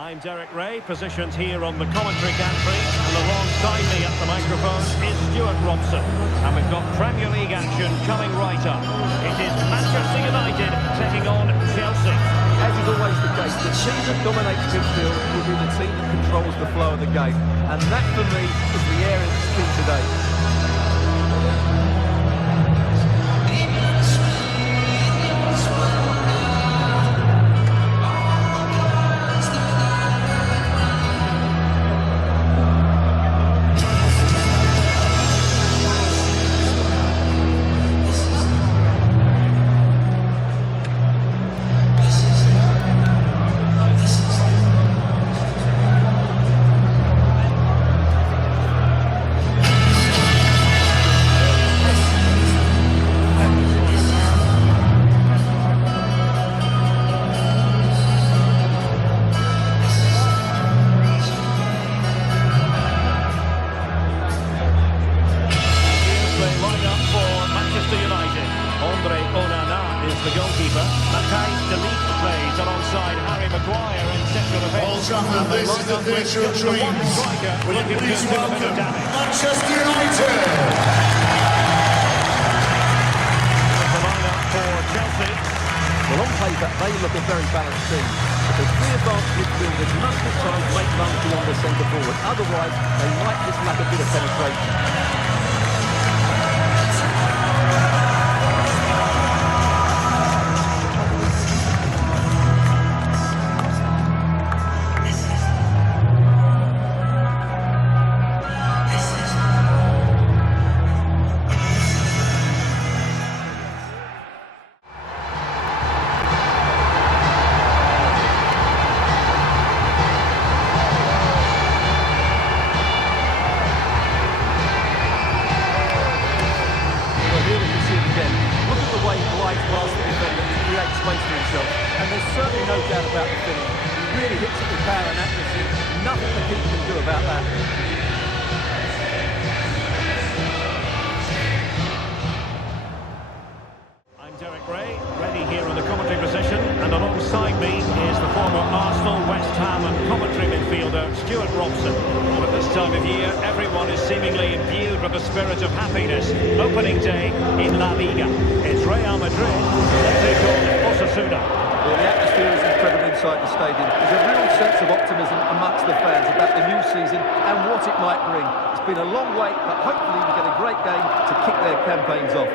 I'm Derek Ray, positioned here on the commentary gantry, and alongside me at the microphone is Stuart Robson. And we've got Premier League action coming right up. It is Manchester United taking on Chelsea. As is always the case, the team that dominates midfield will be the team that controls the flow of the game. And that, for me, is the area that's key today. This is the theatre of dreams. Please welcome Manchester United. The lineup for Chelsea. Well, on paper, they look a very balanced team. But the three advanced midfielders must at times make runs beyond the centre forward. Otherwise, they might just lack a bit of penetration. And there's certainly no doubt about the finish. He really hits it with power and accuracy. Nothing the keeper can do about that. I'm Derek Ray, ready here in the commentary position, and alongside me is the former Arsenal, West Ham and commentary midfielder Stuart Robson. And at this time of year, everyone is seemingly imbued with the spirit of happiness. Opening day in La Liga. It's Real Madrid, Atletico, Osasuna. Well, the atmosphere is incredible inside the stadium. There's a real sense of optimism amongst the fans about the new season and what it might bring. It's been a long wait, but hopefully we get a great game to kick their campaigns off.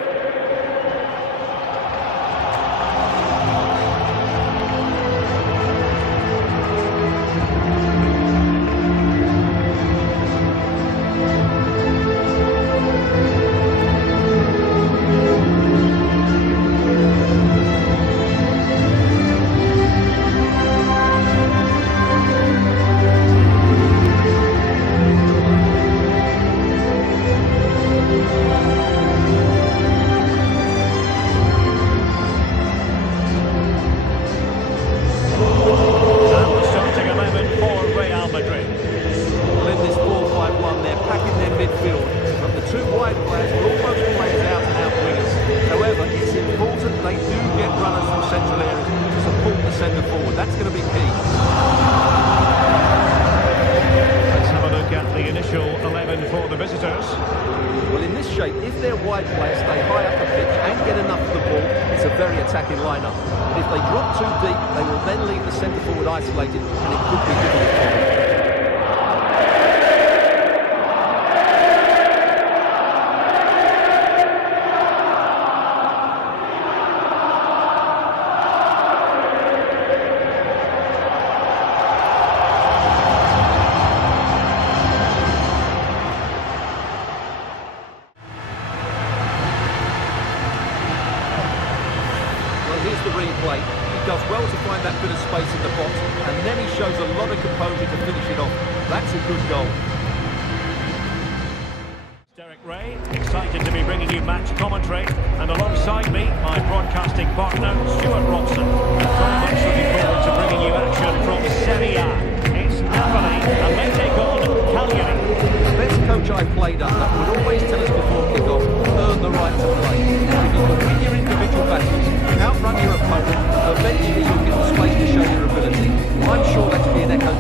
That's going to be key. Let's have a look at the initial 11 for the visitors. Well, in this shape, if their wide players stay high up the pitch and get enough of the ball, it's a very attacking lineup. But if they drop too deep, they will then leave the centre forward isolated, and it could be difficult for them. Here's the replay. He does well to find that bit of space in the box, and then he shows a lot of composure to finish it off. That's a good goal. Derek Ray, excited to be bringing you match commentary, and alongside me, my broadcasting partner, Stuart Robson. Very much looking forward to bringing you action from Serie A. It's Napoli, and they take on Calcio. The best coach I played under would always tell us before kick-off, earn the right to play. If you can win your individual battles, outrun your opponent, eventually you'll get the space to show your ability. I'm sure that's being echoed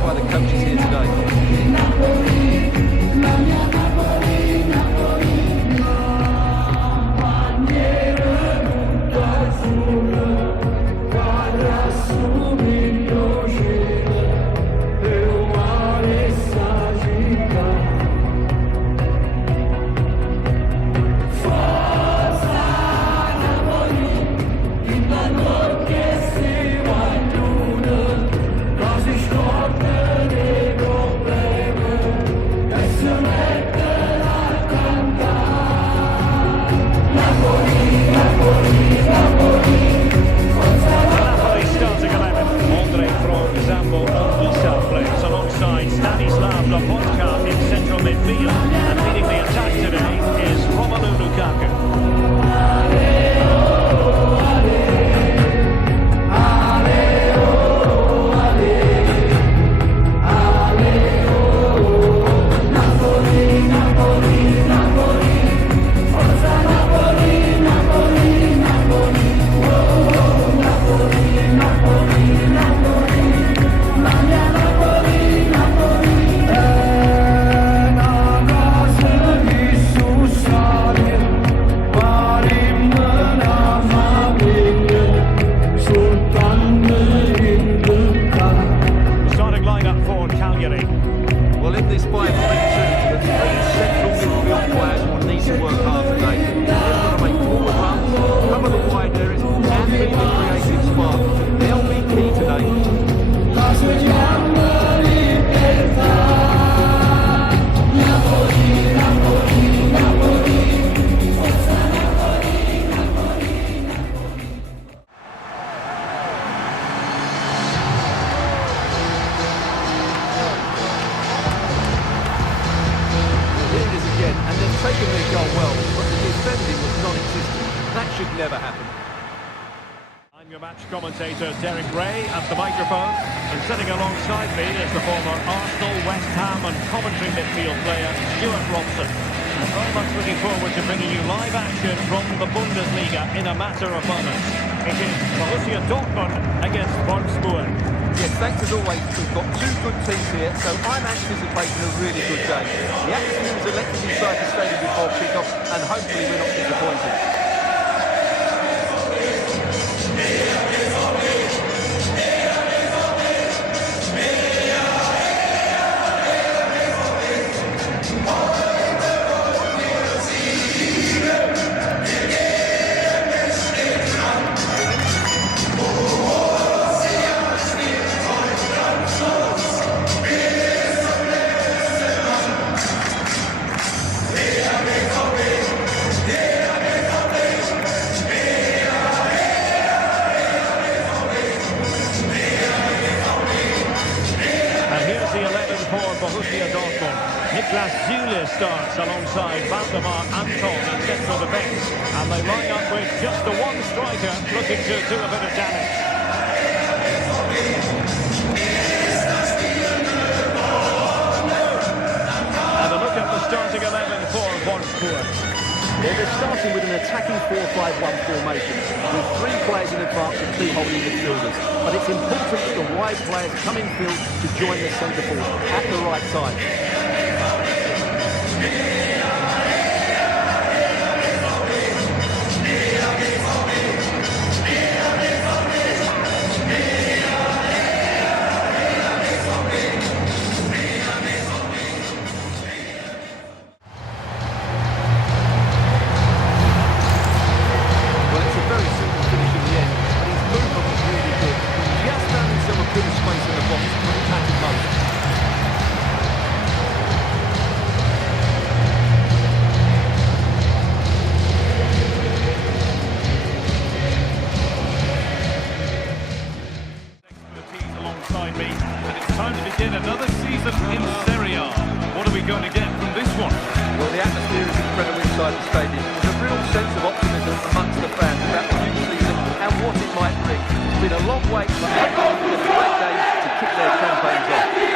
this 5-3-2, the three central midfield players will need to work hard today. They've got to make forward runs, cover the wide areas, and be the creative spark. They'll be key today. Taken their goal well, but the defending was non-existent. That should never happen. I'm your match commentator, Derek Ray, at the microphone. And sitting alongside me is the former Arsenal, West Ham and Coventry midfield player, Stuart Robson. And very much looking forward to bringing you live action from the Bundesliga in a matter of moments. It is Borussia Dortmund against Wolfsburg. Yes, thanks as always. We've got two good teams here, so I'm anticipating a really good game. The atmosphere is electric inside the stadium before kick-off, and hopefully we're not disappointed. Borussia Dortmund. Starts alongside anthem in central defence, and they line up with just the one striker looking to do a bit of damage. And a look at the starting 11 for Wolfsburg. They're starting with an attacking 4-5-1 formation, with three players in advance and two holding midfielders. But it's important that the wide players come in field to join the centre forward at the right time. Another season in Serie A. What are we going to get from this one? Well, the atmosphere is incredible inside the stadium. There's a real sense of optimism amongst the fans about the new season and what it might bring. It's been a long wait, but hopefully it's a great game to kick their campaigns off.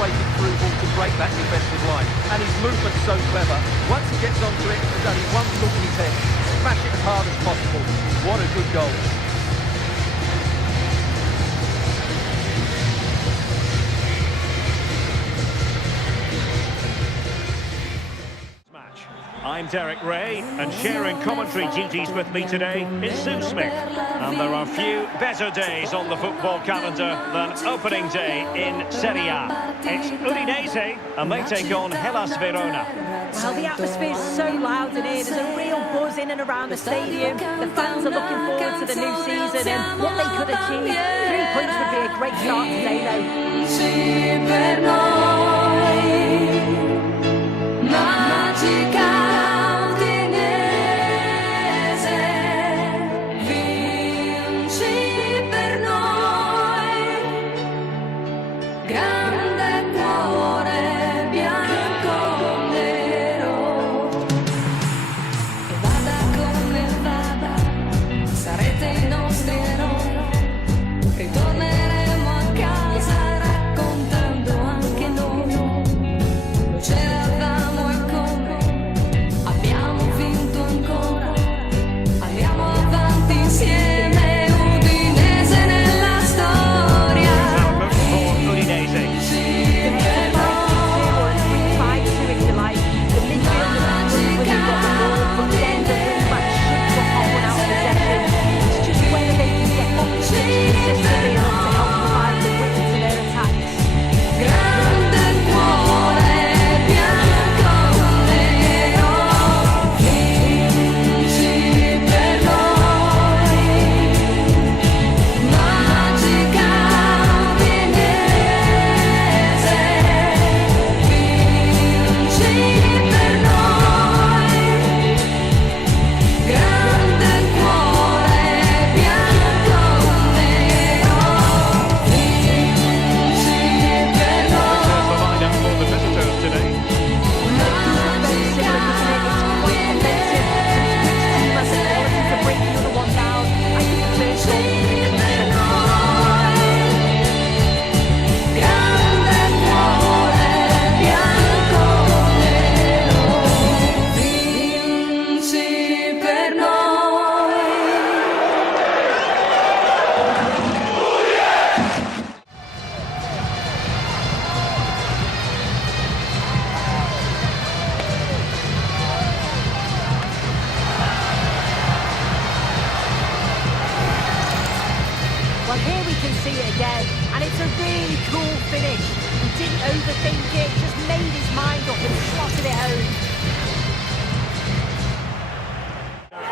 persuasive through ball to break that defensive line. And his movement's so clever. Once he gets onto it, there's only one thought in his head. Smash it as hard as possible. What a good goal. I'm Derek Ray, and sharing commentary duties with me today is Sue Smith. And there are few better days on the football calendar than opening day in Serie A. It's Udinese, and they take on Hellas Verona. Well, the atmosphere's so loud in here. There's a real buzz in and around the stadium. The fans are looking forward to the new season and what they could achieve. 3 points would be a great start today, though. Well, here we can see it again, and it's a really cool finish. He didn't overthink it, just made his mind up and slotted it home.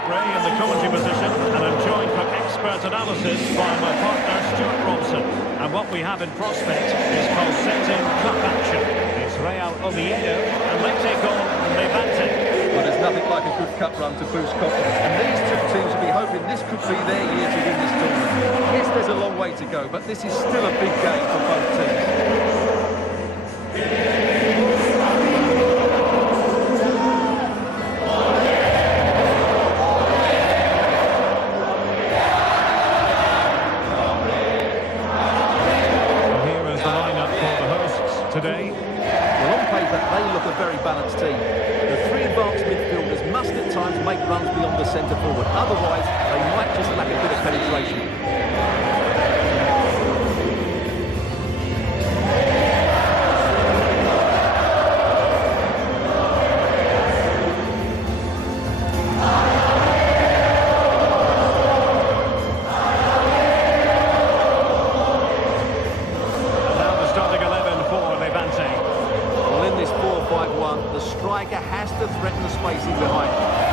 Ray in the commentary position, and I'm joined for expert analysis by my partner Stuart Robson. And what we have in prospect is pulsating cup action. It's Real Oviedo, and they take on Levante. Well, there's nothing like a good cup run to boost confidence, and these two teams will be hoping this could be their year to win this tournament. Yes, there's a long way to go, but this is still a big game for both teams. Today, well, on paper, they look a very balanced team. The three advanced midfielders must at times make runs beyond the centre forward. Otherwise, they might just lack a bit of penetration. The striker has to threaten the spacing behind,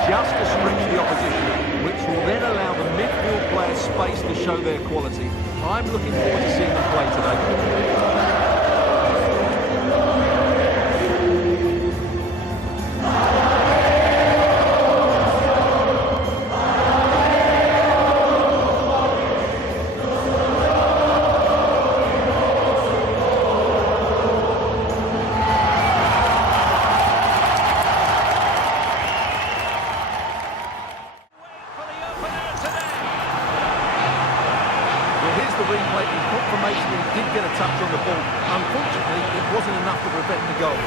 just to stretch the opposition, which will then allow the midfield players space to show their quality. I'm looking forward to seeing them play today. The replay in confirmation he did get a touch on the ball. enough to prevent the goal.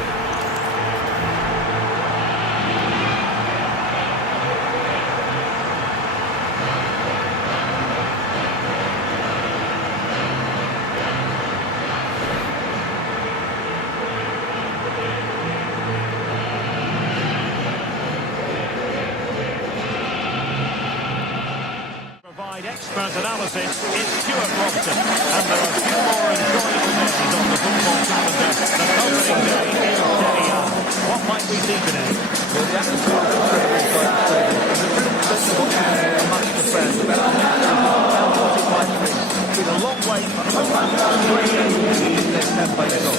Expert analysis is Stuart Robson, and there are few more enjoyable days on the football calendar than opening day in Serie A. What might we see today? Well, the atmosphere is incredible inside the stadium. There's a real sense of optimism amongst the fans about what it might be. It's been a long way for home fans to get their campaigns on.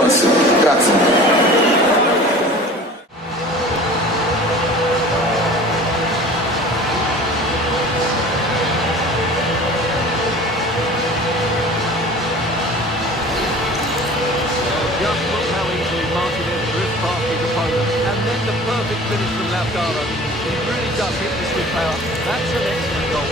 Grazie. Just look how easily Martinez drifts past his opponent. And then the perfect finish from Lautaro. He really does hit this with power. That's an excellent goal.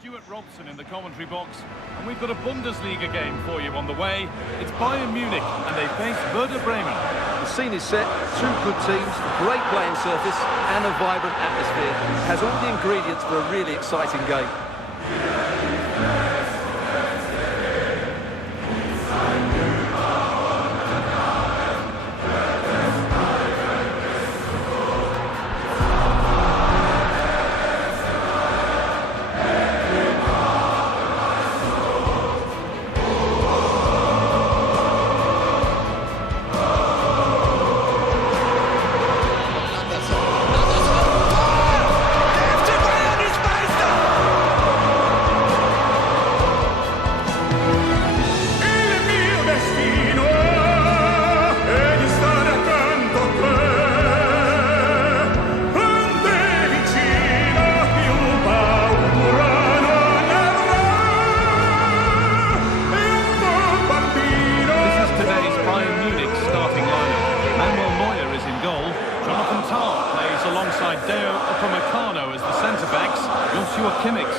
Stuart Robson in the commentary box, and we've got a Bundesliga game for you on the way. It's Bayern Munich and they face Werder Bremen. The scene is set, two good teams, great playing surface and a vibrant atmosphere. Has all the ingredients for a really exciting game.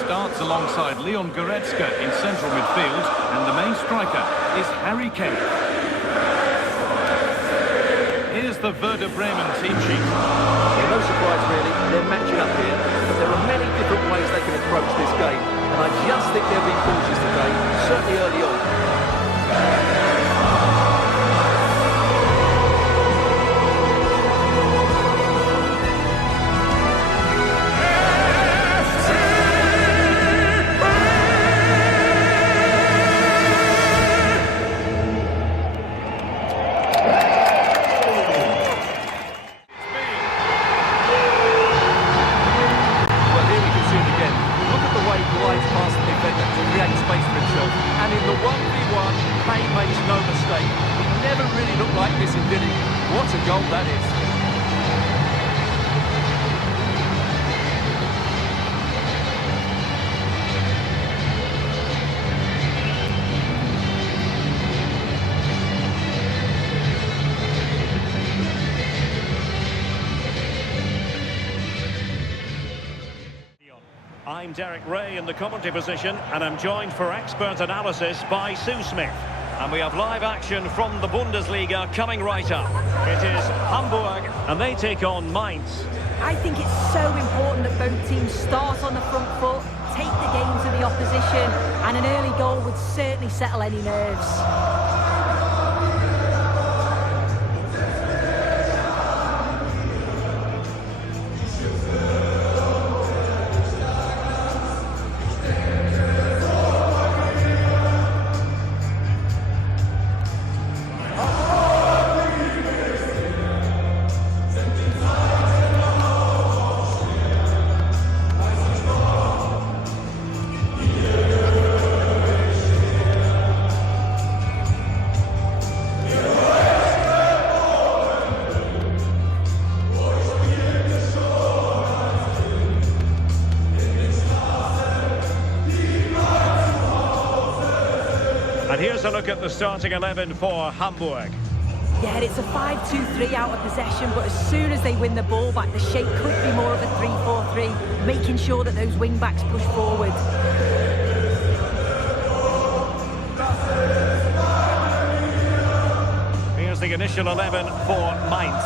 Starts alongside Leon Goretzka in central midfield, and the main striker is Harry Kane. Here's the Werder Bremen team sheet. Yeah, no surprise really, they're matching up here, but there are many different ways they can approach this game, and I just think they're being cautious today, certainly early on. gained space for himself. And in the 1v1, Kane makes no mistake. He never really looked like this, did he? What a goal that is. I'm Derek Ray in the commentary position, and I'm joined for expert analysis by Sue Smith. And we have live action from the Bundesliga coming right up. It is Hamburg, and they take on Mainz. I think it's so important that both teams start on the front foot, take the game to the opposition, and an early goal would certainly settle any nerves. And here's a look at the starting 11 for Hamburg. Yeah, it's a 5-2-3 out of possession, but as soon as they win the ball back, the shape could be more of a 3-4-3, making sure that those wing-backs push forward. Here's the initial 11 for Mainz.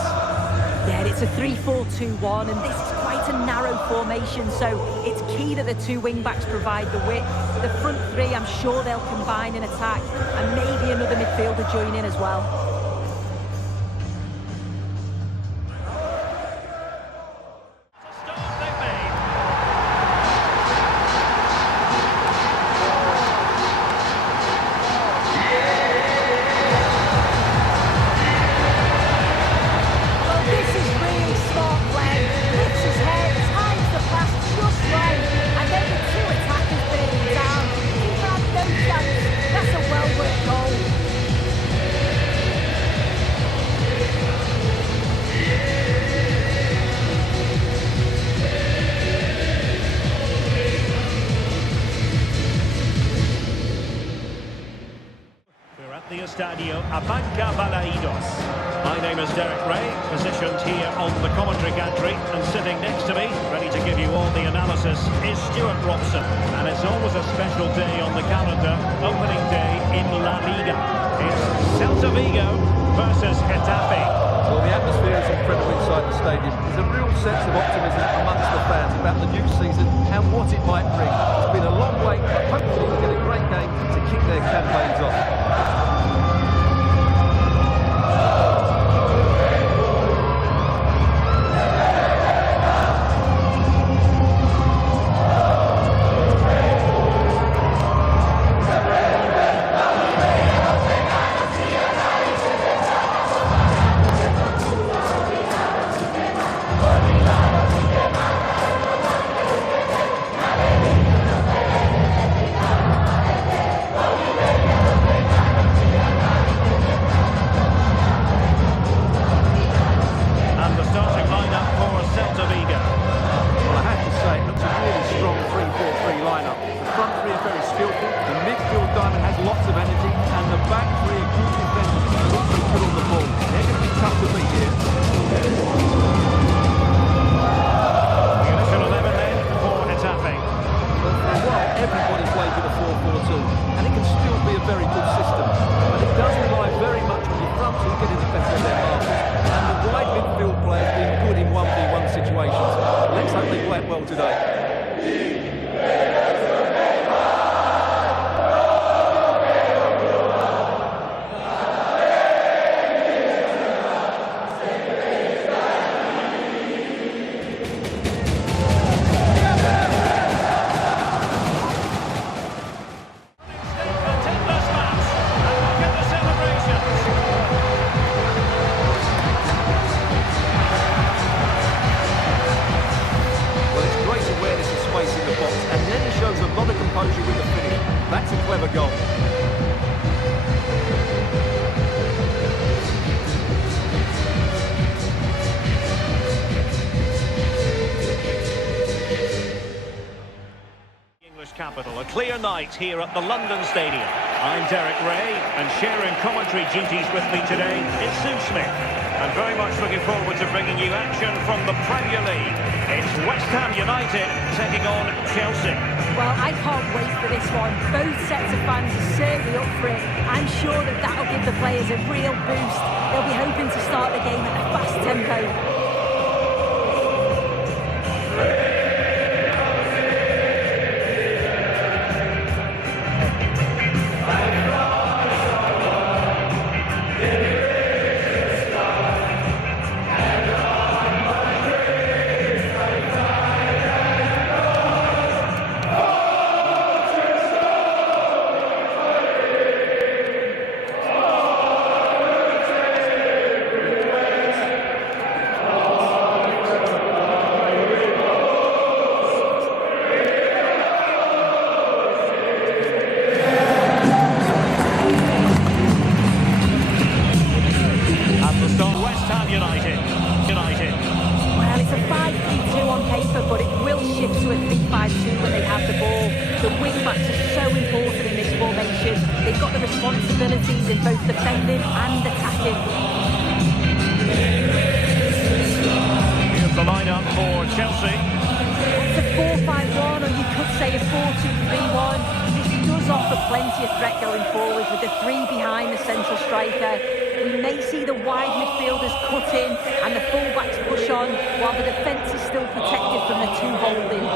Yeah, it's a 3-4-2-1, and this is quite a narrow formation, so it's key that the two wing-backs provide the width. The front three, I'm sure they'll combine in attack, and maybe another midfielder join in as well. The Estadio Abanca Balaidos. My name is Derek Ray, positioned here on the commentary gantry, and sitting next to me, ready to give you all the analysis, is Stuart Robson. And it's always a special day on the calendar, opening day in La Liga. It's Celta Vigo versus Getafe. Well, the atmosphere is incredible inside the stadium. There's a real sense of optimism amongst the fans about the new season and what it might bring. It's been a long wait, but hopefully we'll get a great game to kick their campaigns off. Well today. Well, it's great to wear That's a clever goal. English capital, a clear night here at the London Stadium. I'm Derek Ray, and sharing commentary duties with me today is Sue Smith. And very much looking forward to bringing you action from the Premier League. It's West Ham United taking on Chelsea. Well, I can't wait for this one. Both sets of fans are certainly up for it. I'm sure that that'll give the players a real boost. They'll be hoping to start the game at a fast tempo. Well, it's a 5-3-2 on paper, but it will shift to a 3-5-2 when they have the ball. The wing-backs are so important in this formation. They've got the responsibilities in both defending and attacking. Here's the lineup for Chelsea. It's a 4-5-1, or you could say a 4-2-3-1. This does offer plenty of threat going forward with the three behind the central striker. We may see the wide midfielders cut in and the full-backs push on, while the defence is still protected from the two holding.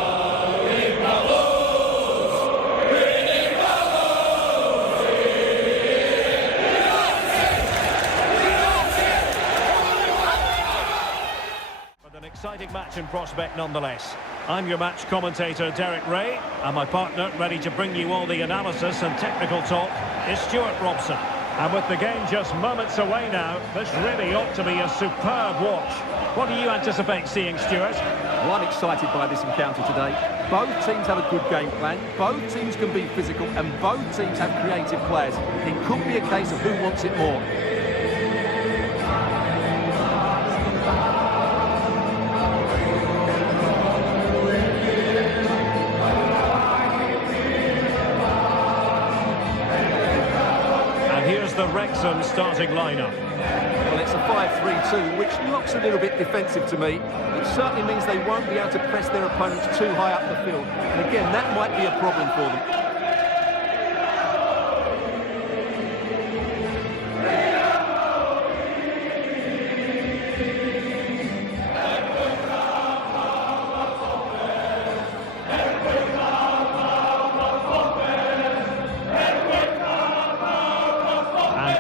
But an exciting match in prospect nonetheless. I'm your match commentator, Derek Ray, and my partner, ready to bring you all the analysis and technical talk, is Stuart Robson. And with the game just moments away now, this really ought to be a superb watch. What do you anticipate seeing, Stuart? Well, I'm excited by this encounter today. Both teams have a good game plan, both teams can be physical, and both teams have creative players. It could be a case of who wants it more. The Wrexham starting lineup. Well, it's a 5-3-2, which looks a little bit defensive to me. It certainly means they won't be able to press their opponents too high up the field. And again, that might be a problem for them.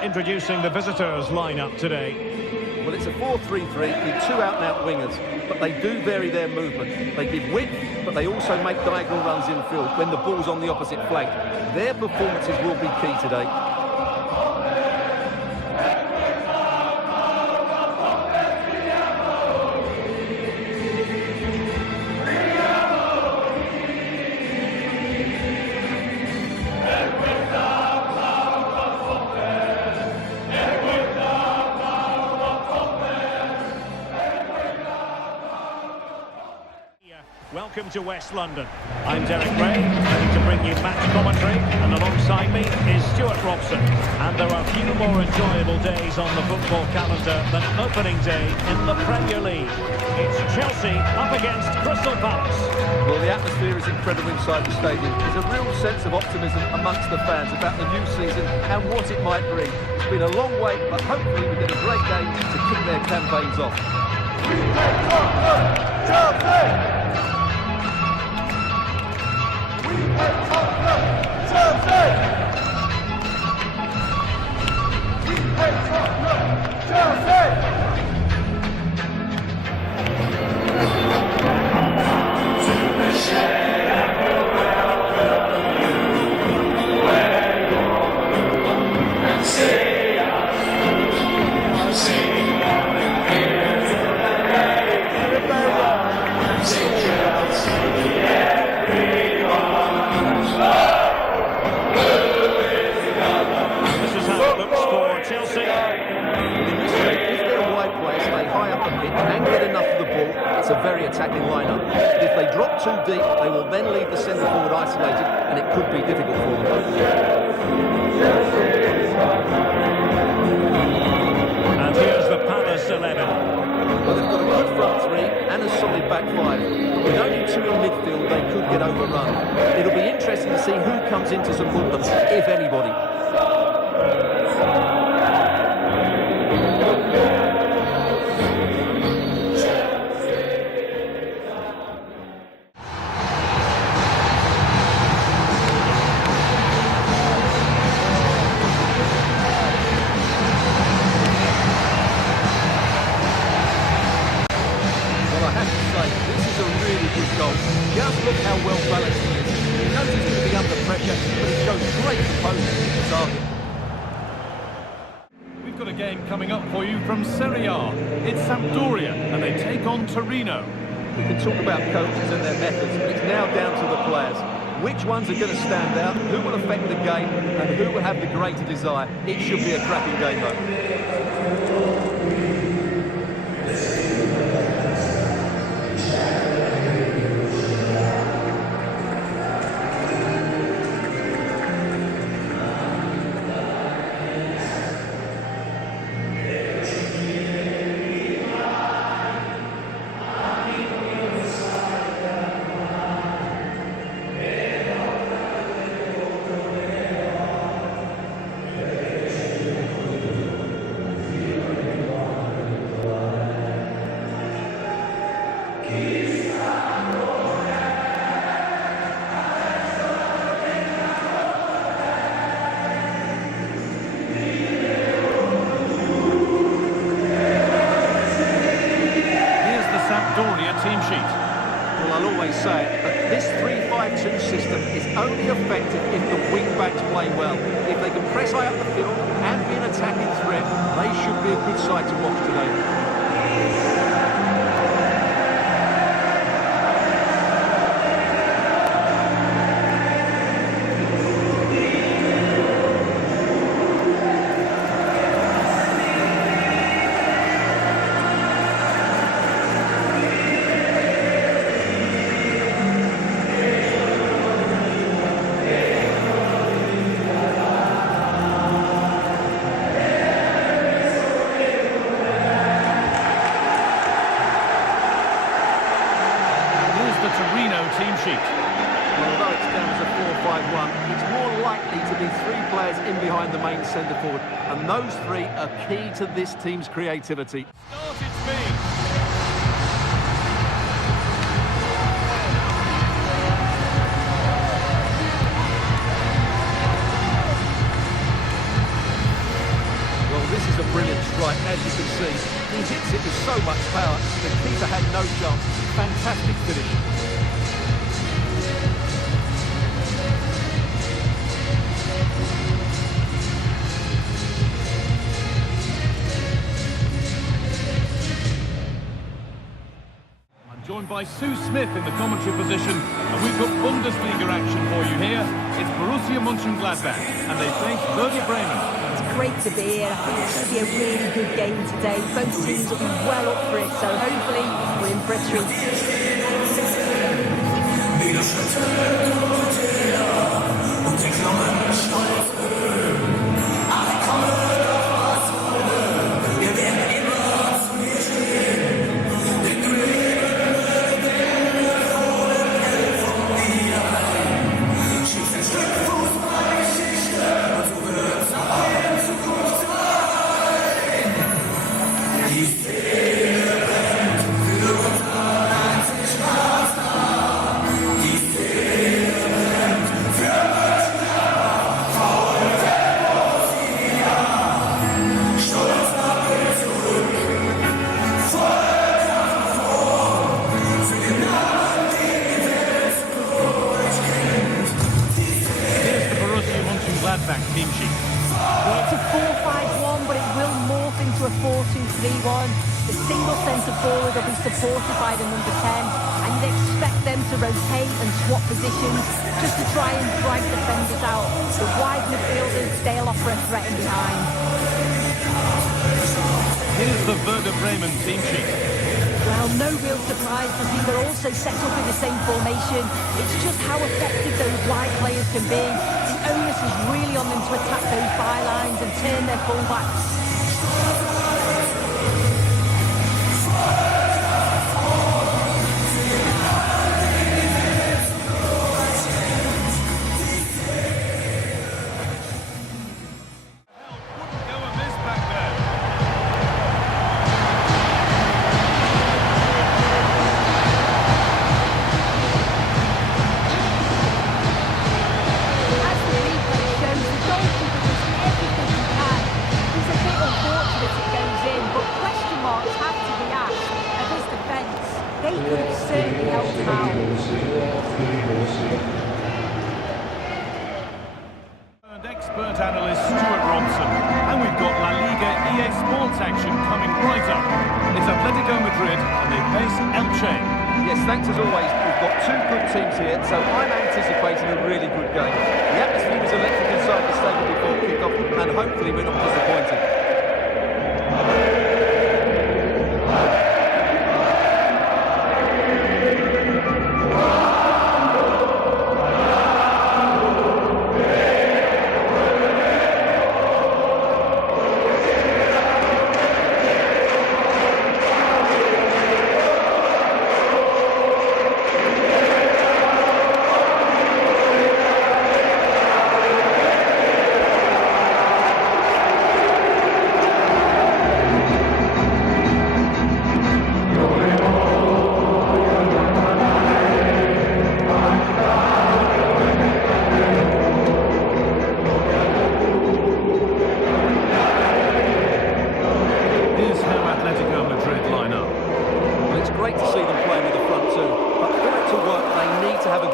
Introducing the visitors lineup today. Well, it's a 4-3-3 with two out-and-out wingers, but they do vary their movement. They give width, but they also make diagonal runs infield when the ball's on the opposite flank. Their performances will be key today. Welcome to West London. I'm Derek Ray, ready to bring you match commentary, and alongside me is Stuart Robson. And there are few more enjoyable days on the football calendar than opening day in the Premier League. It's Chelsea up against Crystal Palace. Well, the atmosphere is incredible inside the stadium. There's a real sense of optimism amongst the fans about the new season and what it might bring. It's been a long wait, but hopefully we get a great game to kick their campaigns off. Chelsea! too deep, they will then leave the centre forward isolated, and it could be difficult for them. And here's the Palace 11. Well, they've got a good front three and a solid back five. With only two in midfield, they could get overrun. It'll be interesting to see who comes in to support them, if anybody. Just look how well balanced he is. He knows he's going to be under pressure, but he shows great composure to the target. We've got a game coming up for you from Serie A. It's Sampdoria, and they take on Torino. We can talk about coaches and their methods, but it's now down to the players. Which ones are going to stand out, who will affect the game, and who will have the greater desire. It should be a cracking game, though. Team sheet. Well, I'll always say it, but this 3-5-2 system is only effective if the wing-backs play well. If they can press high up the field and be an attacking threat, they should be a good side to watch today. Team sheet. Well, although it's down as a 4-5-1, it's more likely to be three players in behind the main centre forward, and those three are key to this team's creativity. Start its speed. Well, this is a brilliant strike, as you can see. He hits it with so much power, the keeper had no chance. Fantastic finish. Joined by Sue Smith in the commentary position, and we've got Bundesliga action for you here. It's Borussia Mönchengladbach, and they face Werder Bremen. It's great to be here. I think it's going to be a really good game today. Both teams will be well up for it, so hopefully we're in for a treat. Team sheet. Well, it's a 4-5-1, but it will morph into a 4-2-3-1. The single centre forward will be supported by the number 10, and you'd expect them to rotate and swap positions just to try and drag defenders out. The wide midfielders, they'll offer a threat in behind. Here's the Werder Bremen team sheet. Well, no real surprise to see they're also set up in the same formation. It's just how effective those wide players can be. The onus is really on them to attack those bylines and turn their fullbacks. Expert analyst Stuart Robson, and we've got La Liga EA Sports action coming right up. It's Atletico Madrid and they face Elche. Yes, thanks as always. We've got two good teams here, so I'm anticipating a really good game. The atmosphere is electric inside the stadium before kick-off, and hopefully we're not disappointed.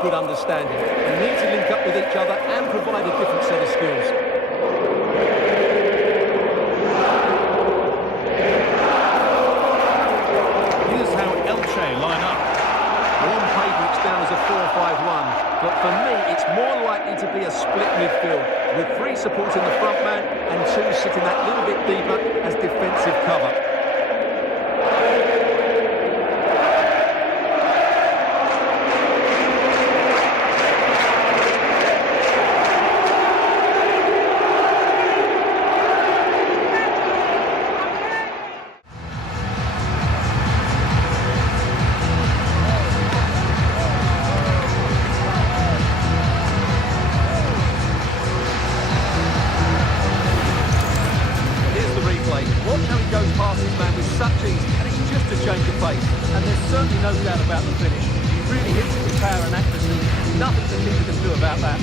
Understanding. They need to link up with each other and provide a different set of skills. Here's how Elche line up. On paper it's down as a 4-5-1, but for me it's more likely to be a split midfield, with three supporting the front man and two sitting that little bit deeper as defensive cover. Watch how he goes past his man with such ease, and it's just a change of pace. And there's certainly no doubt about the finish. He really hits it with power and accuracy. Nothing the keeper can do about that.